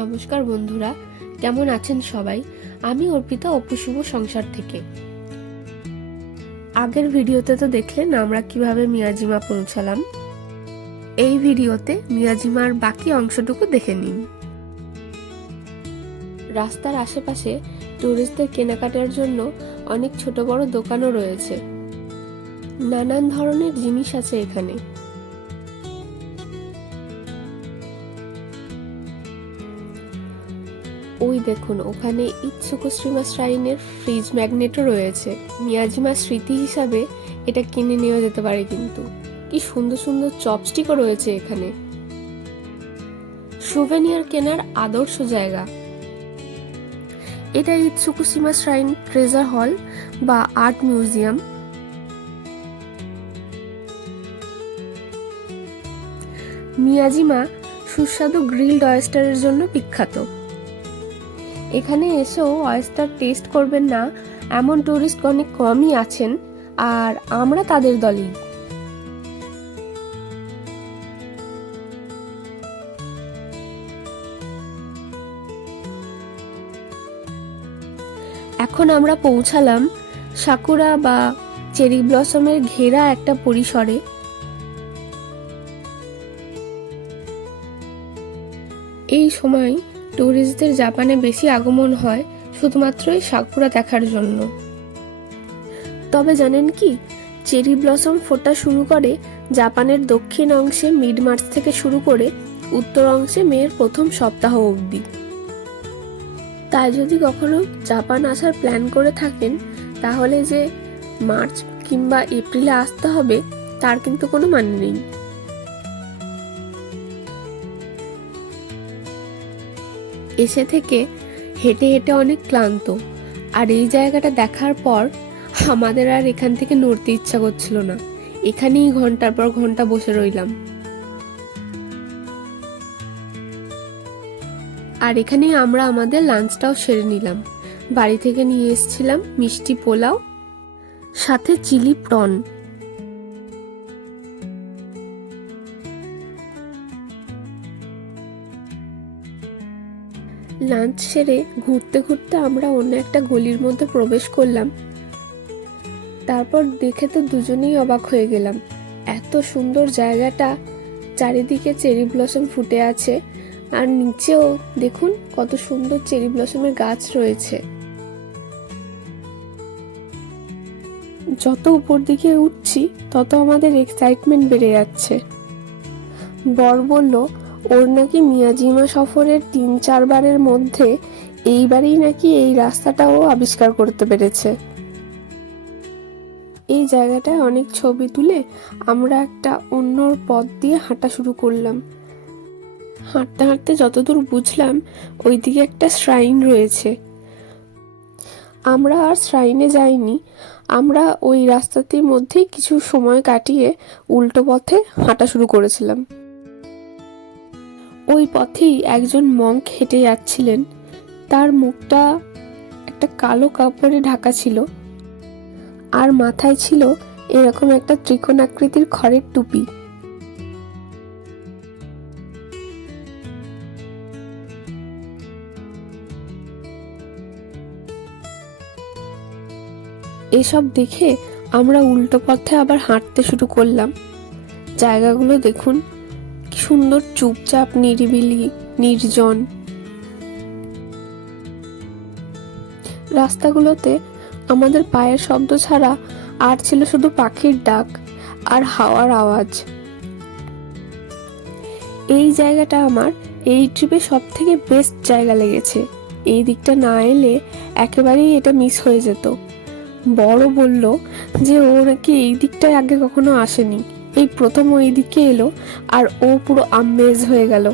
নমস্কার বন্ধুরা, কেমন আছেন সবাই? আমি অর্পিতা অপু শুভ সংসার থেকে। আগের ভিডিওতে তো দেখলেন আমরা কীভাবে মিয়াজিমা পৌঁছালাম। এই ভিডিওতে মিয়াজিমার বাকি অংশটুকু দেখে নিন। রাস্তার আশেপাশে টুরিস্টদের কেনাকাটার জন্য অনেক ছোট বড় দোকানও রয়েছে। নানান ধরনের জিনিস আছে এখানে। ওই দেখুন, ওখানে ইৎসুকুশ্রীমা শ্রাইনের ফ্রিজ ম্যাগনেটও রয়েছে। মিয়াজিমা স্মৃতি হিসাবে এটা কিনে নেওয়া যেতে পারে কিন্তু। কি সুন্দর সুন্দর চপস্টিকও রয়েছে এখানে। সুভেনিয়ার কেনার আদর্শ জায়গা। এটা ইৎসুকুশিমা শ্রাইন ট্রেজার হল বা আর্ট মিউজিয়াম মিয়াজিমা সুস্বাদু গ্রিল অয়েস্টারের জন্য বিখ্যাত। এখানে এসেও অয়েস্টার টেস্ট করবেন না, এমন টুরিস্ট অনেক কমই আছেন, আর আমরা তাদের দলই। এখন আমরা পৌঁছালাম সাকুরা বা চেরি ব্লসমের ঘেরা একটা পরিসরে। এই সময় ট্যুরিস্টদের জাপানে বেশি আগমন হয় শুধুমাত্র এই সাকুরা দেখার জন্য। তবে জানেন কি? চেরি ব্লসম ফোটা শুরু করে জাপানের দক্ষিণ অংশে মিড মার্চ থেকে শুরু করে উত্তর অংশে মেয়ের প্রথম সপ্তাহ অবধি। তাই যদি কখনো জাপান আসার প্ল্যান করে থাকেন, তাহলে যে মার্চ কিংবা এপ্রিলে আসতে হবে, তার কিন্তু কোনো মানে নেই। এসে থেকে হেঁটে হেঁটে অনেক ক্লান্ত। আর এই জায়গাটা দেখার পর আমাদের আর এখান থেকে নড়তে ইচ্ছা করছিল না। এখানেই ঘণ্টার পর ঘণ্টা বসে রইলাম। আর এখানেই আমরা আমাদের লাঞ্চটাও সেরে নিলাম। বাড়ি থেকে নিয়ে এসেছিলাম মিষ্টি পোলাও, সাথে চিলি প্রন। লাঞ্চ সেরে ঘুরতে ঘুরতে আমরা অন্য একটা গলির মধ্যে প্রবেশ করলাম। তারপর দেখে তো দুজনেই অবাক হয়ে গেলাম। এত সুন্দর জায়গাটা, চারিদিকে চেরি ব্লসম ফুটে আছে, আর নিচেও দেখুন কত সুন্দর চেরি ব্লসমের গাছ রয়েছে। যত উপর দিকে উঠছি, তত আমাদের এক্সাইটমেন্ট বেড়ে যাচ্ছে। বর বলল ওর নাকি মিয়াজিমা সফরের তিন চারবারের মধ্যে এইবারেই নাকি এই রাস্তাটাও আবিষ্কার করতে পেরেছে। এই জায়গাটায় অনেক ছবি তুলে আমরা একটা অন্য পথ দিয়ে হাঁটা শুরু করলাম। হাঁটতে হাঁটতে যতদূর বুঝলাম, ওইদিকে একটা শ্রাইন রয়েছে। আমরা আর শ্রাইনে যাইনি, আমরা ওই রাস্তাটির মধ্যেই কিছু সময় কাটিয়ে উল্টো পথে হাঁটা শুরু করেছিলাম। ওই পথেই একজন মঙ্ক হেঁটে যাচ্ছিলেন। তার মুখটা একটা কালো কাপড়ে ঢাকা ছিল আর মাথায় ছিল এরকম একটা ত্রিকোণ আকৃতির খড়ের টুপি। এসব দেখে আমরা উল্টো পথে আবার হাঁটতে শুরু করলাম। জায়গাগুলো দেখুন সুন্দর চুপচাপ, নিরিবিলি, নির্জন। রাস্তাগুলোতে আমাদের পায়ের শব্দ ছাড়া আর ছিল শুধু পাখির ডাক আর হাওয়ার আওয়াজ। এই জায়গাটা আমার এই ট্রিপে সব থেকে বেস্ট জায়গা লেগেছে। এই দিকটা না এলে একেবারেই এটা মিস হয়ে যেত। বড় বলল যে ও নাকি এই দিকটায় আগে কখনো আসেনি। এই প্রথম ওই দিকে এলো আর ও পুরো আমেজ হয়ে গেল।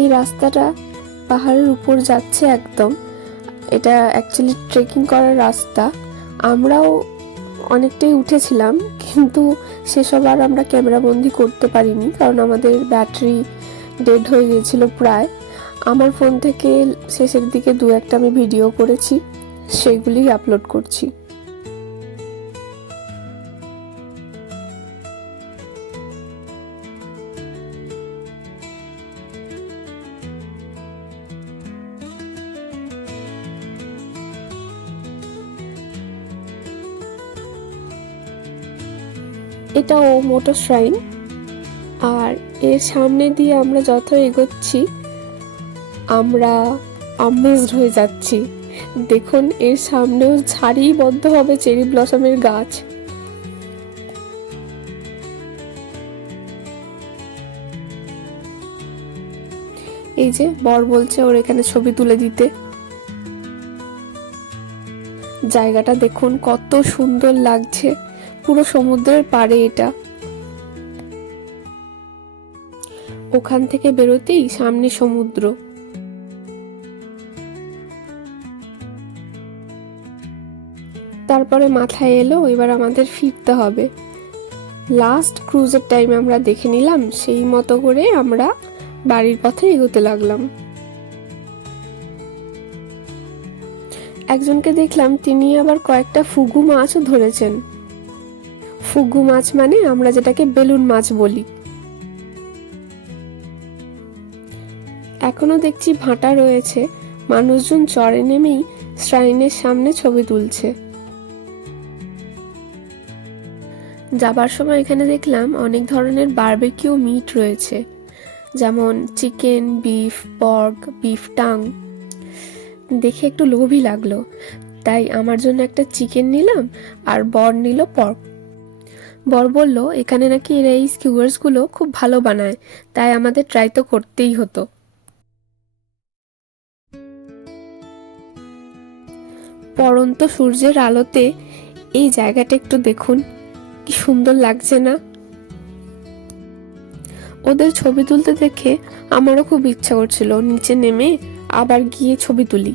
এই রাস্তাটা পাহাড়ের উপর যাচ্ছে একদম। এটা অ্যাকচুয়ালি ট্রেকিং করার রাস্তা। আমরাও অনেকটাই উঠেছিলাম, কিন্তু সেসব আর আমরা ক্যামেরা বন্দি করতে পারিনি, কারণ আমাদের ব্যাটারি ডেড হয়ে গিয়েছিল প্রায়। আমার ফোন থেকে শেষের দিকে দু একটা আমি ভিডিও করেছি সেগুলি আপলোড করছি। এটা ও মোটর শ্রাইন। আর এর সামনে দিয়ে আমরা যত এগোচ্ছি, আমরা আমেজড হয়ে যাচ্ছি। দেখুন, এর সামনেও সারিবদ্ধভাবে চেরি ব্লসমের গাছ। এই যে, বর বলছে ওর এখানে ছবি তুলে দিতে। জায়গাটা দেখুন, কত সুন্দর লাগছে। পুরো সমুদ্রের পাড়ে এটা। ওখান থেকে বেরোতেই সামনে সমুদ্র। তারপরে মাথায় এলো, এবার আমাদের ফিরতে হবে। লাস্ট ক্রুজের টাইম আমরা দেখে নিলাম, সেই মতো করে আমরা বাড়ির পথে এগোতে লাগলাম। একজনকে দেখলাম, তিনি আবার কয়েকটা ফুগু মাছও ধরেছেন। ফুগু মাছ মানে আমরা যেটাকে বেলুন মাছ বলি। এখনও দেখছি ভাটা রয়েছে, মানুষজন চরে নেমেই শ্রাইনের সামনে ছবি তুলছে। যাবার সময় এখানে দেখলাম অনেক ধরনের বারবেকিউ মিট রয়েছে, যেমন chicken, beef, pork, beef tongue. দেখে একটু লোভই লাগল, তাই আমার জন্য একটা চিকেন নিলাম আর বর নিল পর্ক। বর বলল, এখানে নাকি এরা এই স্কিউয়ার্সগুলো খুব ভালো বানায়, তাই আমাদের ট্রাই তো করতেই হতো। পরন্ত সূর্যের আলোতে এই জায়গাটা একটু দেখুন, কি সুন্দর লাগছে না। ওদের ছবি তুলতে দেখে আমারও খুব ইচ্ছা করছিল, নিচে নেমে আবার গিয়ে ছবি তুলি।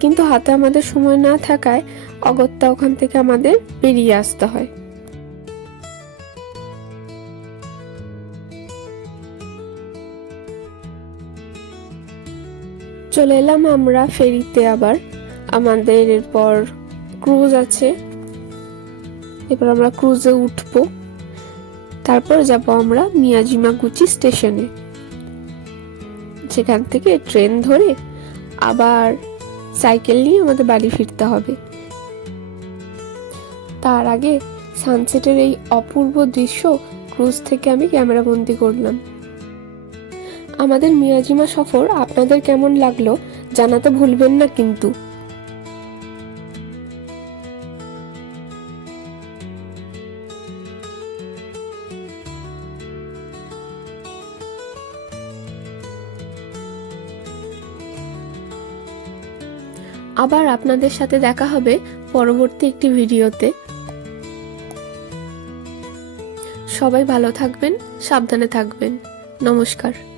কিন্তু হাতে আমাদের সময় না থাকায় অগত্যা ওখান থেকে আমাদের বেরিয়ে আসতে হয়। চলে এলাম আমরা ফেরিতে আবার। আমাদের এরপর ক্রুজ আছে। এবার আমরা ক্রুজে উঠবো। তারপর যাব আমরা মিয়াজিমাগুচি স্টেশনে সেখান থেকে ট্রেন ধরে আবার সাইকেল নিয়ে আমাদের বাড়ি ফিরতে হবে। তার আগে সানসেটের এই অপূর্ব দৃশ্য ক্রুজ থেকে আমি ক্যামেরা বন্দি করলাম। আমাদের মিয়াজিমা সফর আপনাদের কেমন লাগল জানাতে ভুলবেন না কিন্তু। আবার আপনাদের সাথে দেখা হবে পরবর্তী একটি ভিডিওতে। সবাই ভালো থাকবেন, সাবধানে থাকবেন। নমস্কার।